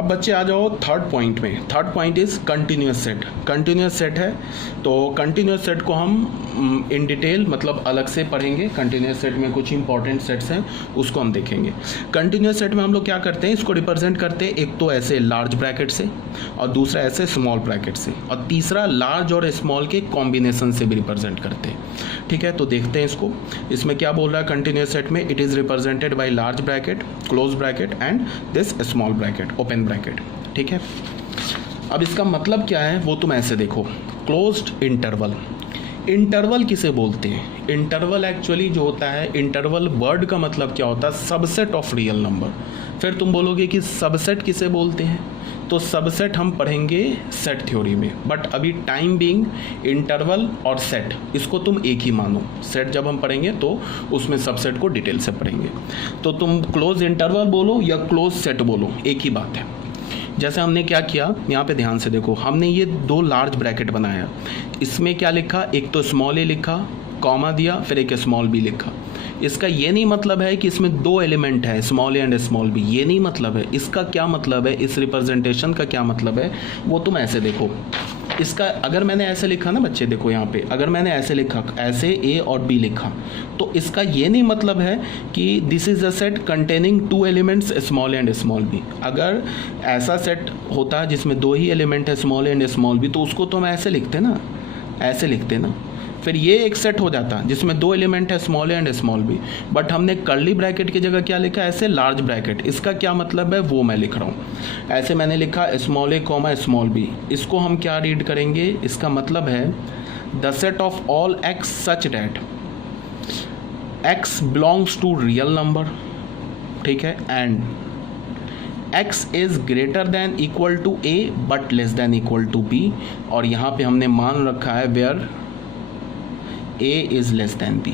अब बच्चे आ जाओ थर्ड पॉइंट में। Third point is continuous set. Continuous set है तो कंटिन्यूस सेट को हम इन डिटेल मतलब अलग से पढ़ेंगे। कंटिन्यूस सेट में कुछ इंपॉर्टेंट सेट्स हैं उसको हम देखेंगे। कंटिन्यूस सेट में हम लोग क्या करते हैं, इसको रिप्रेजेंट करते हैं एक तो ऐसे लार्ज ब्रैकेट से और दूसरा ऐसे स्मॉल ब्रैकेट से और तीसरा लार्ज और स्मॉल के कॉम्बिनेशन से भी रिप्रेजेंट करते हैं। ठीक है, तो देखते हैं इसको। इसमें क्या बोल रहा है कंटिन्यूस सेट में, it is represented by large bracket, close bracket and this small bracket, open bracket. ठीक है, अब इसका मतलब क्या है वो तुम ऐसे देखो, क्लोज्ड इंटरवल। इंटरवल किसे बोलते हैं? इंटरवल एक्चुअली जो होता है, इंटरवल वर्ड का मतलब क्या होता है, सबसेट ऑफ रियल नंबर। फिर तुम बोलोगे कि सबसेट किसे बोलते हैं, तो सबसेट हम पढ़ेंगे सेट थ्योरी में, बट अभी टाइम बीइंग इंटरवल और सेट इसको तुम एक ही मानो। सेट जब हम पढ़ेंगे तो उसमें सबसेट को डिटेल से पढ़ेंगे। तो तुम क्लोज इंटरवल बोलो या क्लोज सेट बोलो, एक ही बात है। जैसे हमने क्या किया, यहाँ पे ध्यान से देखो, हमने ये दो लार्ज ब्रैकेट बनाया। इसमें क्या लिखा, एक तो स्मॉल ए लिखा, कॉमा दिया, फिर एक स्मॉल बी लिखा। इसका ये नहीं मतलब है कि इसमें दो एलिमेंट है, small a and small b, ये नहीं मतलब है। इसका क्या मतलब है, इस रिप्रेजेंटेशन का क्या मतलब है, वो तुम ऐसे देखो। इसका अगर मैंने ऐसे लिखा ना बच्चे, देखो यहाँ पे अगर मैंने ऐसे लिखा, ऐसे ए और बी लिखा, तो इसका ये नहीं मतलब है कि this is a set containing two elements small and small b. अगर ऐसा सेट होता जिसमें दो ही एलिमेंट है, स्मॉल एंड स्मॉल बी, तो उसको तो हम ऐसे लिखते ना, ऐसे लिखते ना। फिर ये एक सेट हो जाता जिसमें दो एलिमेंट है, small a and small b, but हमने कर्ली ब्रैकेट की जगह क्या लिखा, ऐसे लार्ज ब्रैकेट। इसका क्या मतलब है वो मैं लिख रहा हूँ। ऐसे मैंने लिखा small a comma small b, इसको हम क्या रीड करेंगे, इसका मतलब है the set of all x such that x belongs to real number, ठीक है, and x is greater than equal to a but less than equal to b। और यहाँ पे हमने मान रखा है where a is less than b,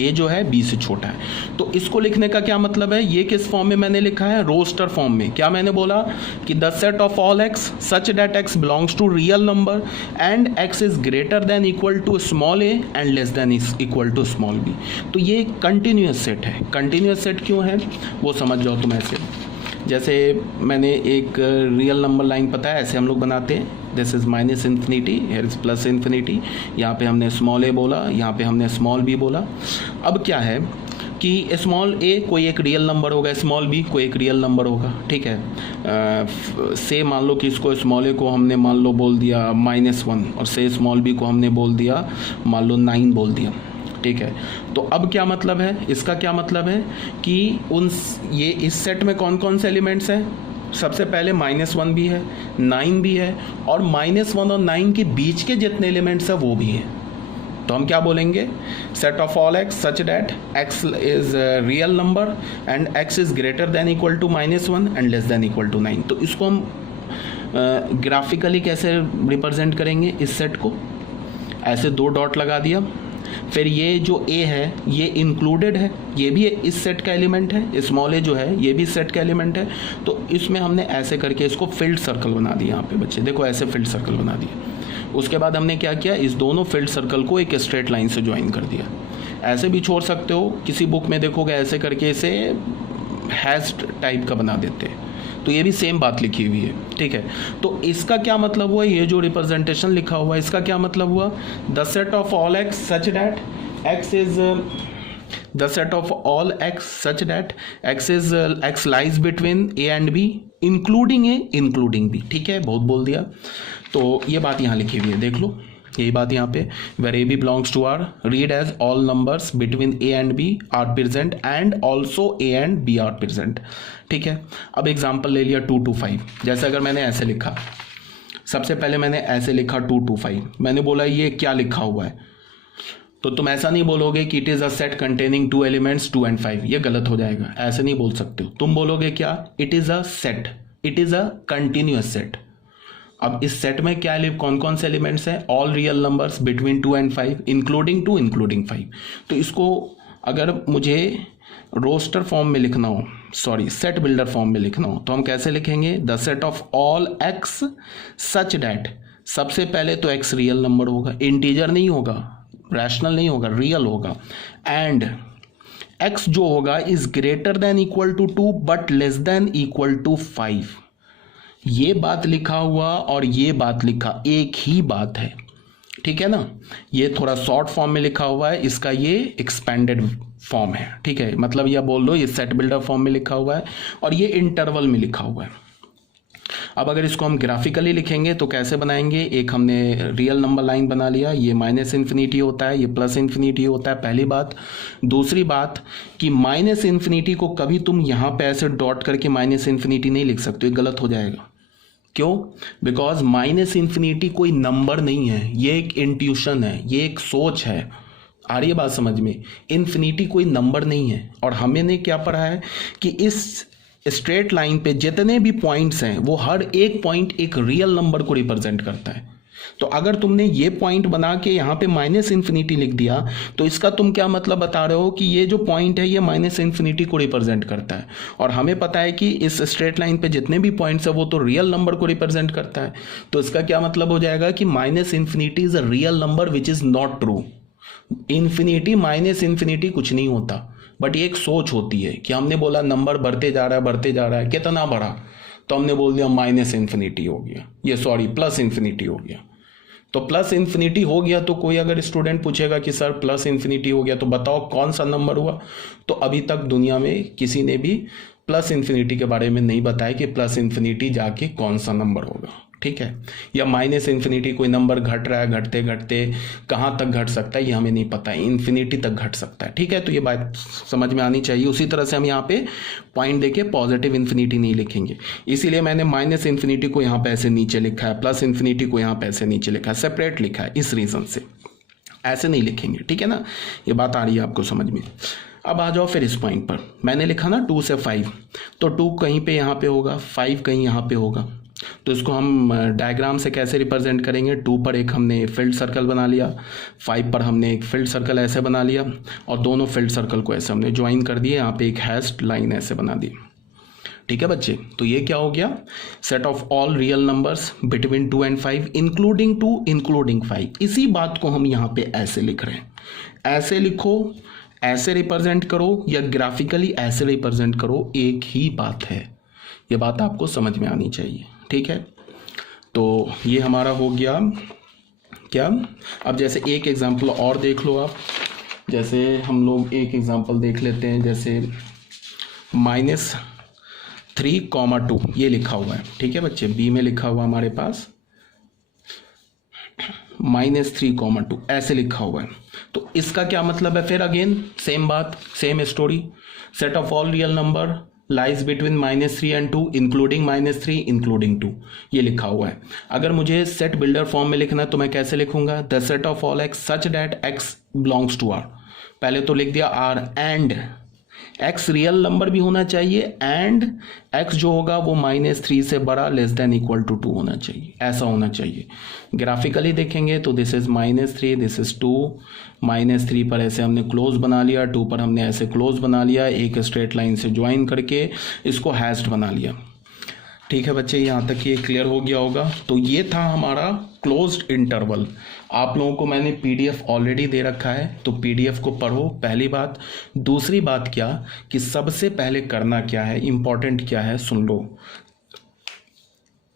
a जो है b से छोटा है। तो इसको लिखने का क्या मतलब है, ये किस फॉर्म में मैंने लिखा है, रोस्टर फॉर्म में। क्या मैंने बोला कि the set of all x such that x belongs to real number and x is greater than equal to small a and less than equal to small b. तो ये कंटिन्यूस सेट है। Continuous set क्यों है वो समझ जाओ तुम ऐसे। जैसे मैंने एक रियल नंबर लाइन पता है, ऐसे हम लोग बनाते हैं, this is minus infinity, here is plus infinity. यहाँ पे हमने स्मॉल ए बोला, यहाँ पे हमने स्मॉल बी बोला। अब क्या है कि स्मॉल ए कोई एक रियल नंबर होगा, स्मॉल बी कोई एक रियल नंबर होगा, ठीक है। से मान लो कि इसको स्मॉल ए को हमने मान लो बोल दिया -1 और से स्मॉल बी को हमने बोल दिया मान लो 9 बोल दिया, ठीक है। तो अब क्या मतलब है, इसका क्या मतलब है कि ये इस सेट में कौन कौन से एलिमेंट्स हैं, सबसे पहले -1 भी है, 9 भी है, और -1 और 9 के बीच के जितने एलिमेंट्स हैं वो भी है। तो हम क्या बोलेंगे, set of all x such that x is real number and x is greater than equal to -1 and less than equal to 9। तो इसको हम ग्राफिकली कैसे रिप्रेजेंट करेंगे, इस सेट को ऐसे 2 डॉट लगा दिया। फिर ये जो ए है ये इंक्लूडेड है, ये भी इस सेट का एलिमेंट है, स्मॉल ए जो है ये भी सेट का एलिमेंट है। तो इसमें हमने ऐसे करके इसको फील्ड सर्कल बना दिया। यहाँ पे बच्चे देखो ऐसे फील्ड सर्कल बना दिया। उसके बाद हमने क्या किया, इस दोनों फील्ड सर्कल को एक स्ट्रेट लाइन से ज्वाइन कर दिया। ऐसे भी छोड़ सकते हो, किसी बुक में देखोगे ऐसे करके इसे हैश टाइप का बना देते हैं, तो ये भी सेम बात लिखी हुई है, ठीक है। तो इसका क्या मतलब हुआ, ये जो रिप्रेजेंटेशन लिखा हुआ है इसका क्या मतलब हुआ, the set of all x such that x is the set of all x such that x lies between a and b including a including b, ठीक है। बहुत बोल दिया, तो ये बात यहाँ लिखी हुई है, देख लो यही बात यहाँ पे, where a b belongs to R read as all numbers between a and b are present and also a and b are present, ठीक है। अब एग्जाम्पल ले लिया 2 to 5। जैसे अगर मैंने ऐसे लिखा, सबसे पहले मैंने ऐसे लिखा 2 to 5, मैंने बोला ये क्या लिखा हुआ है, तो तुम ऐसा नहीं बोलोगे कि it is a set containing 2 elements 2 and 5, ये गलत हो जाएगा, ऐसे नहीं बोल सकते हो। तुम बोलोगे क्या, it is a set, it is a continuous set. अब इस सेट में क्या कौन कौन से एलिमेंट्स हैं, all real numbers between 2 and 5 including 2 including 5। तो इसको अगर मुझे रोस्टर फॉर्म में लिखना हो, सॉरी सेट बिल्डर फॉर्म में लिखना हो, तो हम कैसे लिखेंगे, the set of all x such that, सबसे पहले तो एक्स रियल नंबर होगा, इंटीजर नहीं होगा, रैशनल नहीं होगा, रियल होगा, एंड x जो होगा is greater than equal to 2 but less than equal to 5। ये बात लिखा हुआ और ये बात लिखा एक ही बात है, ठीक है ना। ये थोड़ा शॉर्ट फॉर्म में लिखा हुआ है, इसका ये एक्सपेंडेड फॉर्म है, ठीक है। मतलब यह बोल दो ये सेट बिल्डर फॉर्म में लिखा हुआ है और ये इंटरवल में लिखा हुआ है। अब अगर इसको हम ग्राफिकली लिखेंगे तो कैसे बनाएंगे, एक हमने रियल नंबर लाइन बना लिया, ये माइनस इन्फिनिटी होता है, ये प्लस इन्फिनिटी होता है, पहली बात। दूसरी बात कि माइनस इन्फिनिटी को कभी तुम यहाँ पे ऐसे डॉट करके माइनस इन्फिनिटी नहीं लिख सकते, ये गलत हो जाएगा। क्यों? बिकॉज माइनस इन्फिनिटी कोई नंबर नहीं है, ये एक इंट्यूशन है, ये एक सोच है। आ रही है बात समझ में? इन्फिनिटी कोई नंबर नहीं है। और हमने क्या पढ़ा है कि इस स्ट्रेट लाइन पे जितने भी पॉइंट्स हैं वो हर एक पॉइंट एक रियल नंबर को रिप्रेजेंट करता है। तो अगर तुमने ये पॉइंट बना के यहाँ पे माइनस इन्फिनिटी लिख दिया तो इसका तुम क्या मतलब बता रहे हो कि ये जो पॉइंट है ये माइनस इन्फिनिटी को रिप्रेजेंट करता है। और हमें पता है कि इस स्ट्रेट लाइन पे जितने भी पॉइंट्स है वो तो रियल नंबर को रिप्रेजेंट करता है। तो इसका क्या मतलब हो जाएगा कि minus infinity is a real number which is not true. Infinity minus infinity कुछ नहीं होता, बट ये एक सोच होती है कि हमने बोला नंबर बढ़ते जा रहा है बढ़ते जा रहा है, कितना बढ़ा, तो हमने बोल दिया माइनस इन्फिनिटी हो गया, ये सॉरी प्लस इन्फिनिटी हो गया। तो प्लस इन्फिनिटी हो गया तो कोई अगर स्टूडेंट पूछेगा कि सर प्लस इन्फिनिटी हो गया तो बताओ कौन सा नंबर हुआ, तो अभी तक दुनिया में किसी ने भी प्लस इन्फिनिटी के बारे में नहीं बताया कि प्लस इन्फिनिटी जाके कौन सा नंबर होगा, ठीक है। या माइनस इन्फिनिटी कोई नंबर घट रहा है, घटते घटते कहाँ तक घट सकता है ये हमें नहीं पता है, इन्फिनिटी तक घट सकता है, ठीक है। तो ये बात समझ में आनी चाहिए। उसी तरह से हम यहाँ पे पॉइंट देके पॉजिटिव इन्फिनिटी नहीं लिखेंगे, इसीलिए मैंने माइनस इन्फिनिटी को यहाँ पे ऐसे नीचे लिखा है, प्लस इन्फिनिटी को यहाँ पे ऐसे नीचे लिखा है, सेपरेट लिखा है, इस रीजन से ऐसे नहीं लिखेंगे, ठीक है ना। ये बात आ रही है आपको समझ में। अब आ जाओ फिर इस पॉइंट पर, मैंने लिखा ना 2 से 5, तो 2 कहीं पे यहाँ पे होगा, 5 कहीं यहाँ पे होगा, तो इसको हम डायग्राम से कैसे रिप्रेजेंट करेंगे। 2 पर एक हमने फील्ड सर्कल बना लिया, 5 पर हमने एक फील्ड सर्कल ऐसे बना लिया और दोनों फील्ड सर्कल को ऐसे हमने ज्वाइन कर दिए, यहाँ पे एक हैश्ड लाइन ऐसे बना दी, ठीक है बच्चे। तो ये क्या हो गया, set of all real numbers between 2 and 5 including 2 including 5। इसी बात को हम यहाँ पे ऐसे लिख रहे हैं, ऐसे लिखो, ऐसे रिप्रेजेंट करो या ग्राफिकली ऐसे रिप्रेजेंट करो, एक ही बात है। ये बात आपको समझ में आनी चाहिए, ठीक है। तो ये हमारा हो गया क्या। अब जैसे एक एग्जांपल और देख लो आप, जैसे हम लोग एक एग्जांपल देख लेते हैं, जैसे -3,2 ये लिखा हुआ है, ठीक है बच्चे, बी में लिखा हुआ हमारे पास -3,2 ऐसे लिखा हुआ है। तो इसका क्या मतलब है, फिर अगेन सेम बात, same story, set of all real number lies between -3 and 2 including -3 including 2 ये लिखा हुआ है। अगर मुझे सेट बिल्डर फॉर्म में लिखना है तो मैं कैसे लिखूंगा, the set of all x such that x belongs to R. पहले तो लिख दिया R and x real number भी होना चाहिए एंड एक्स जो होगा वो -3 से बड़ा लेस देन इक्वल टू 2 होना चाहिए, ऐसा होना चाहिए। ग्राफिकली देखेंगे तो दिस इज -3, दिस इज 2, -3 पर ऐसे हमने क्लोज बना लिया, 2 पर हमने ऐसे क्लोज बना लिया, एक स्ट्रेट लाइन से ज्वाइन करके इसको हैश्ड बना लिया, ठीक है बच्चे। यहाँ तक ये क्लियर हो गया होगा। तो ये था हमारा क्लोज्ड इंटरवल। आप लोगों को मैंने पीडीएफ ऑलरेडी दे रखा है, तो पीडीएफ को पढ़ो, पहली बात। दूसरी बात क्या कि सबसे पहले करना क्या है, इंपॉर्टेंट क्या है, सुन लो।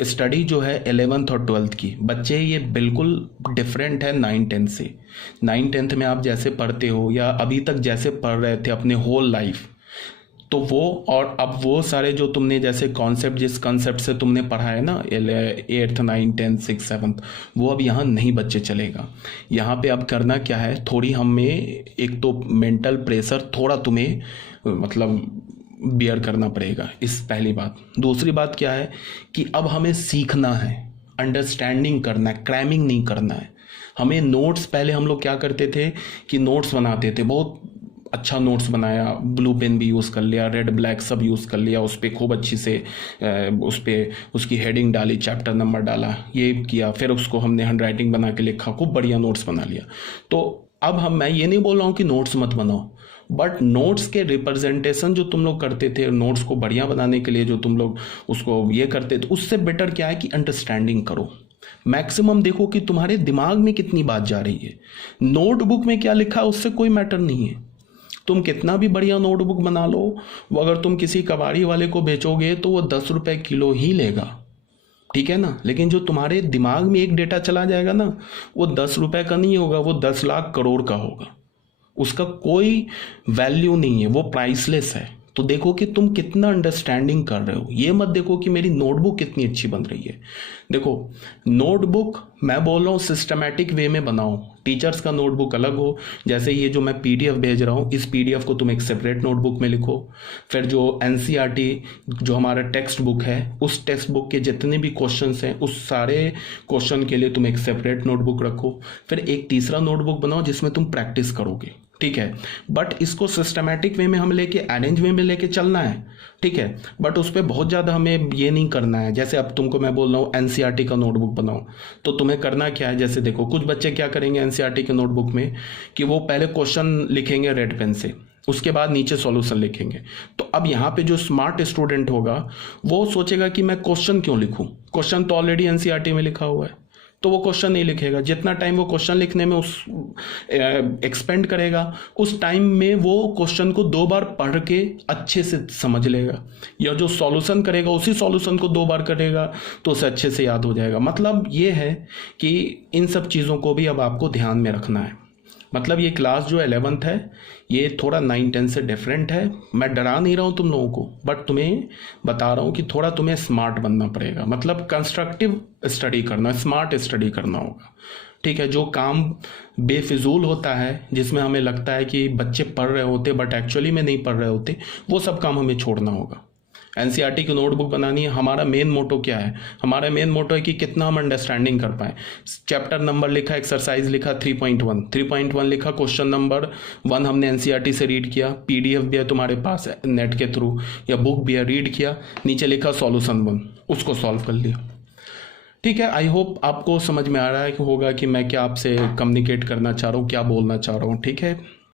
स्टडी जो है 11th और 12th की बच्चे, ये बिल्कुल डिफरेंट है 9-10 से। 9-10 में आप जैसे पढ़ते हो या अभी तक जैसे पढ़ रहे थे अपने होल लाइफ, तो वो और अब वो सारे जो तुमने जैसे कॉन्सेप्ट, जिस कॉन्सेप्ट से तुमने पढ़ा है ना 8th 9th 10th 6th 7th, वो अब यहाँ नहीं बच्चे चलेगा। यहाँ पे अब करना क्या है, थोड़ी हमें एक तो मेंटल प्रेशर थोड़ा तुम्हें मतलब बियर करना पड़ेगा, इस पहली बात। दूसरी बात क्या है कि अब हमें सीखना है, अंडरस्टैंडिंग करना है, क्रैमिंग नहीं करना है हमें। नोट्स पहले हम लोग क्या करते थे कि नोट्स बनाते थे, बहुत अच्छा नोट्स बनाया, ब्लू पेन भी यूज़ कर लिया, रेड ब्लैक सब यूज़ कर लिया, उस पर खूब अच्छी से उस पर उसकी हेडिंग डाली, चैप्टर नंबर डाला, ये किया, फिर उसको हमने हैंड राइटिंग बना के लिखा, खूब बढ़िया नोट्स बना लिया। तो अब मैं ये नहीं बोल रहा हूँ कि नोट्स मत बनाओ, बट नोट्स के रिप्रेजेंटेशन जो तुम लोग करते थे, नोट्स को बढ़िया बनाने के लिए जो तुम लोग उसको ये करते थे, उससे बेटर क्या है कि अंडरस्टैंडिंग करो। मैक्सिमम देखो कि तुम्हारे दिमाग में कितनी बात जा रही है, नोटबुक में क्या लिखा है उससे कोई मैटर नहीं है। तुम कितना भी बढ़िया नोटबुक बना लो, वो अगर तुम किसी कबाड़ी वाले को बेचोगे तो वो 10 रुपये किलो ही लेगा, ठीक है ना। लेकिन जो तुम्हारे दिमाग में एक डेटा चला जाएगा ना, वो 10 रुपये का नहीं होगा, वो 10 लाख करोड़ का होगा। उसका कोई वैल्यू नहीं है, वो प्राइसलेस है। तो देखो कि तुम कितना अंडरस्टैंडिंग कर रहे हो, ये मत देखो कि मेरी नोटबुक कितनी अच्छी बन रही है। देखो नोटबुक मैं बोल रहा हूँ सिस्टमैटिक वे में बनाओ। टीचर्स का नोटबुक अलग हो, जैसे ये जो मैं पीडीएफ भेज रहा हूँ, इस पीडीएफ को तुम एक सेपरेट नोटबुक में लिखो। फिर जो एनसीईआरटी जो हमारा टेक्स्ट बुक है, उस टेक्स्ट बुक के जितने भी क्वेश्चंस हैं, उस सारे क्वेश्चन के लिए तुम एक सेपरेट नोटबुक रखो। फिर एक तीसरा नोटबुक बनाओ जिसमें तुम प्रैक्टिस करोगे, ठीक है। बट इसको सिस्टमैटिक वे में हम लेके अरेंज वे में लेके चलना है, ठीक है। बट उस पर बहुत ज़्यादा हमें ये नहीं करना है। जैसे अब तुमको मैं बोल रहा हूँ एनसीईआरटी का नोटबुक बनाओ, तो तुम्हें करना क्या है, जैसे देखो कुछ बच्चे क्या करेंगे एनसीईआरटी के नोटबुक में कि वो पहले क्वेश्चन लिखेंगे रेड पेन से, उसके बाद नीचे सॉल्यूशन लिखेंगे। तो अब यहाँ पे जो स्मार्ट स्टूडेंट होगा वो सोचेगा कि मैं क्वेश्चन क्यों लिखूँ, क्वेश्चन तो ऑलरेडी एनसीईआरटी में लिखा हुआ है, तो वो क्वेश्चन नहीं लिखेगा। जितना टाइम वो क्वेश्चन लिखने में उस एक्सपेंड करेगा, उस टाइम में वो क्वेश्चन को 2 बार पढ़ के अच्छे से समझ लेगा, या जो सॉल्यूशन करेगा उसी सॉल्यूशन को 2 बार करेगा तो उसे अच्छे से याद हो जाएगा। मतलब ये है कि इन सब चीज़ों को भी अब आपको ध्यान में रखना है। मतलब ये क्लास जो 11th है ये थोड़ा 9-10 से डिफरेंट है। मैं डरा नहीं रहा हूँ तुम लोगों को, बट तुम्हें बता रहा हूँ कि थोड़ा तुम्हें स्मार्ट बनना पड़ेगा। मतलब कंस्ट्रक्टिव स्टडी करना, स्मार्ट स्टडी करना होगा, ठीक है। जो काम बेफिजूल होता है, जिसमें हमें लगता है कि बच्चे पढ़ रहे होते बट एक्चुअली में नहीं पढ़ रहे होते, वो सब काम हमें छोड़ना होगा। एनसीईआरटी की नोटबुक बनानी है। हमारा मेन मोटो क्या है, हमारा मेन मोटो है कि कितना हम अंडरस्टैंडिंग कर पाए। चैप्टर नंबर लिखा, एक्सरसाइज लिखा 3.1 लिखा, क्वेश्चन नंबर 1 हमने एनसीईआरटी से रीड किया, पीडीएफ भी है तुम्हारे पास नेट के थ्रू या बुक भी है, रीड किया, नीचे लिखा सॉल्यूशन 1, उसको सॉल्व कर लिया, ठीक है। आई होप आपको समझ में आ रहा है कि होगा कि मैं क्या आपसे कम्युनिकेट करना चाह रहा हूँ, क्या बोलना चाह रहा हूँ, ठीक है।